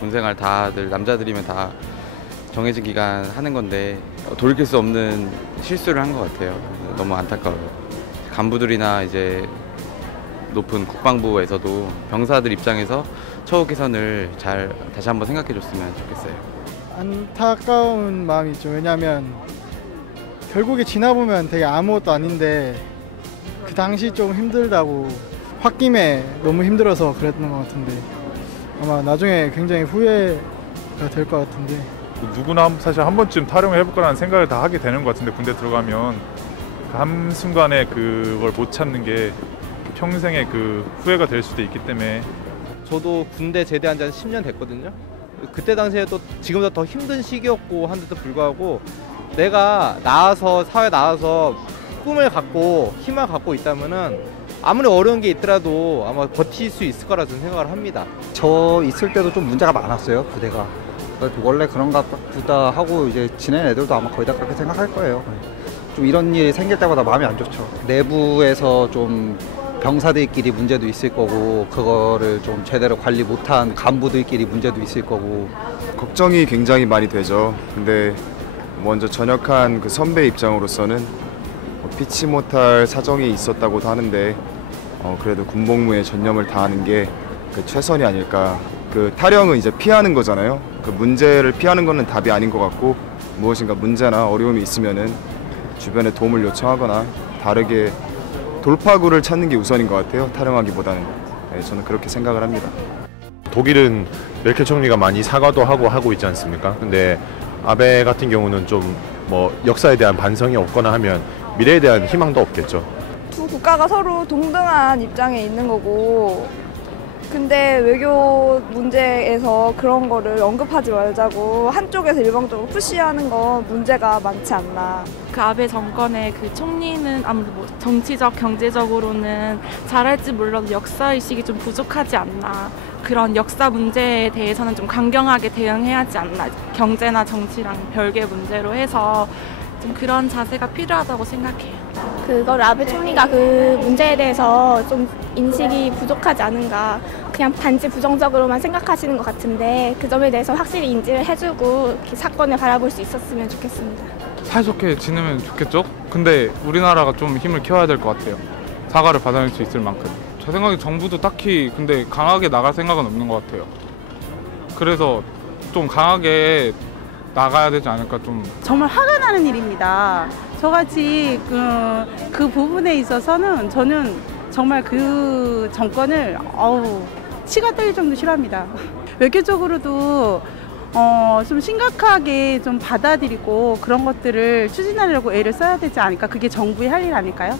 군생활 다들 남자들이면 다 정해진 기간 하는 건데 돌이킬 수 없는 실수를 한 것 같아요. 너무 안타까워요. 간부들이나 이제 높은 국방부에서도 병사들 입장에서 처우 개선을 잘 다시 한번 생각해 줬으면 좋겠어요. 안타까운 마음이 있죠. 왜냐하면 결국에 지나보면 되게 아무것도 아닌데 그 당시 좀 힘들다고 홧김에 너무 힘들어서 그랬던 것 같은데 아마 나중에 굉장히 후회가 될 것 같은데 누구나 사실 한 번쯤 탈영을 해볼 거라는 생각을 다 하게 되는 것 같은데 군대 들어가면 그 한순간에 그걸 못 참는 게 평생의 그 후회가 될 수도 있기 때문에. 저도 군대 제대한 지 한 10년 됐거든요. 그때 당시에 또 지금보다 더 힘든 시기였고 한데도 불구하고 내가 나와서 사회 나와서 꿈을 갖고 희망을 갖고 있다면은 아무리 어려운 게 있더라도 아마 버틸 수 있을 거라 저는 생각을 합니다. 저 있을 때도 좀 문제가 많았어요, 부대가. 원래 그런가 보다 하고 이제 지낸 애들도 아마 거의 다 그렇게 생각할 거예요. 좀 이런 일이 생길 때마다 마음이 안 좋죠. 내부에서 좀 병사들끼리 문제도 있을 거고 그거를 좀 제대로 관리 못한 간부들끼리 문제도 있을 거고 걱정이 굉장히 많이 되죠. 근데 먼저 전역한 그 선배 입장으로서는 피치 못할 사정이 있었다고도 하는데 그래도 군복무에 전념을 다하는 게 그 최선이 아닐까. 그 탈영은 이제 피하는 거잖아요. 그 문제를 피하는 거는 답이 아닌 것 같고 무엇인가 문제나 어려움이 있으면은 주변에 도움을 요청하거나 다르게 돌파구를 찾는 게 우선인 것 같아요. 탈영하기보다는. 네, 저는 그렇게 생각을 합니다. 독일은 메르켈 총리가 많이 사과도 하고 있지 않습니까? 근데 아베 같은 경우는 좀 뭐 역사에 대한 반성이 없거나 하면 미래에 대한 희망도 없겠죠. 두 국가가 서로 동등한 입장에 있는 거고 근데 외교 문제에서 그런 거를 언급하지 말자고 한쪽에서 일방적으로 푸시하는 건 문제가 많지 않나. 그 아베 정권의 그 총리는 아무래도 뭐 정치적, 경제적으로는 잘할지 몰라도 역사의식이 좀 부족하지 않나. 그런 역사 문제에 대해서는 좀 강경하게 대응해야 하지 않나. 경제나 정치랑 별개 문제로 해서 좀 그런 자세가 필요하다고 생각해요. 그걸 아베 총리가 그 문제에 대해서 좀 인식이 부족하지 않은가. 그냥 단지 부정적으로만 생각하시는 것 같은데 그 점에 대해서 확실히 인지를 해주고 이렇게 사건을 바라볼 수 있었으면 좋겠습니다. 사이좋게 지내면 좋겠죠? 근데 우리나라가 좀 힘을 키워야 될 것 같아요. 사과를 받아낼 수 있을 만큼. 제 생각에 정부도 딱히 근데 강하게 나갈 생각은 없는 것 같아요. 그래서 좀 강하게 나가야 되지 않을까 좀. 정말 화가 나는 일입니다. 저같이 그 부분에 있어서는 저는 정말 그 정권을 치가 떨릴 정도 싫어합니다. 외교적으로도 좀 심각하게 좀 받아들이고 그런 것들을 추진하려고 애를 써야 되지 않을까. 그게 정부의 할 일 아닐까요?